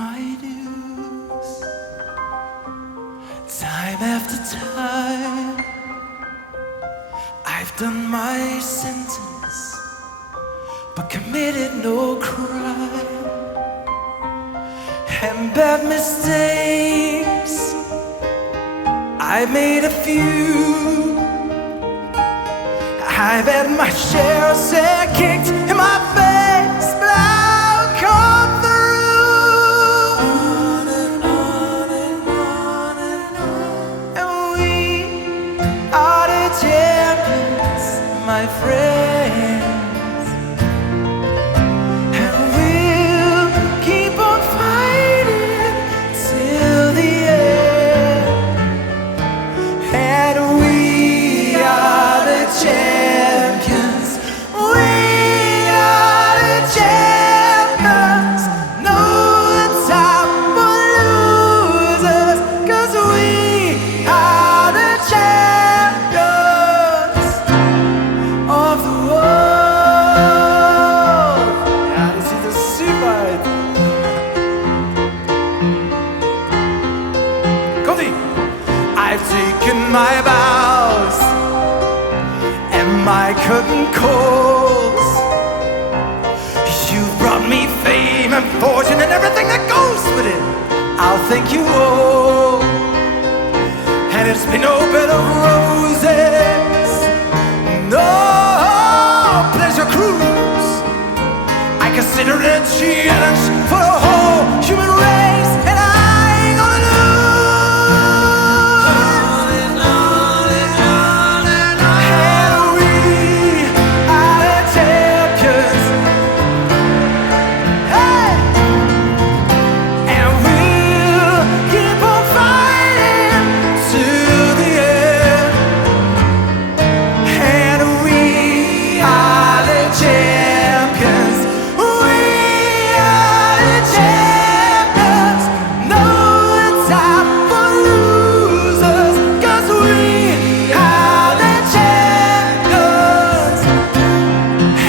my dues, time after time. I've done my sentence, but committed no crime. And bad mistakes, I've made a few. I've had my share of sand kicked in my face, but I'll come through. On and on and on and on. And we are the champions, my friends. And we'll keep on fighting till the end. And we are the champions. We are the champions. No time for losers, 'cause we are the champions of the world. Ja, das ziet er super uit. Komt-ie! I've taken my vows and my curtain calls. You've brought me fame and fortune and everything that goes with it. I'll thank you all. And it's been no bed of roses, no pleasure cruise. I consider it a challenge for the whole human race, and I ain't gonna lose. On and on and on and on. And we are the champions. Hey! And we'll keep on fighting to the end. And we are the champions. We are the champions. No time for losers, 'cause we are the champions.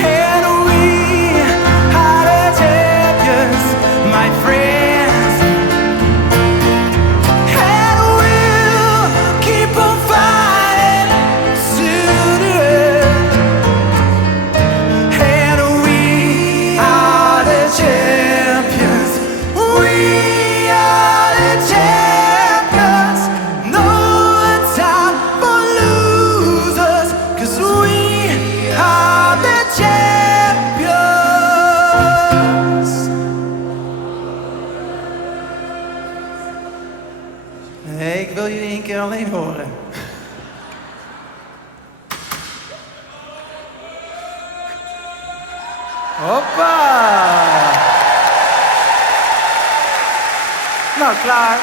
And we are the champions, my friends. And we'll keep on fighting to the end. And we are the champions. We are the champions. No time for losers, 'cause we are the champions. Nee, ik wil jullie één keer alleen horen. Hoppa! Nou, klaar.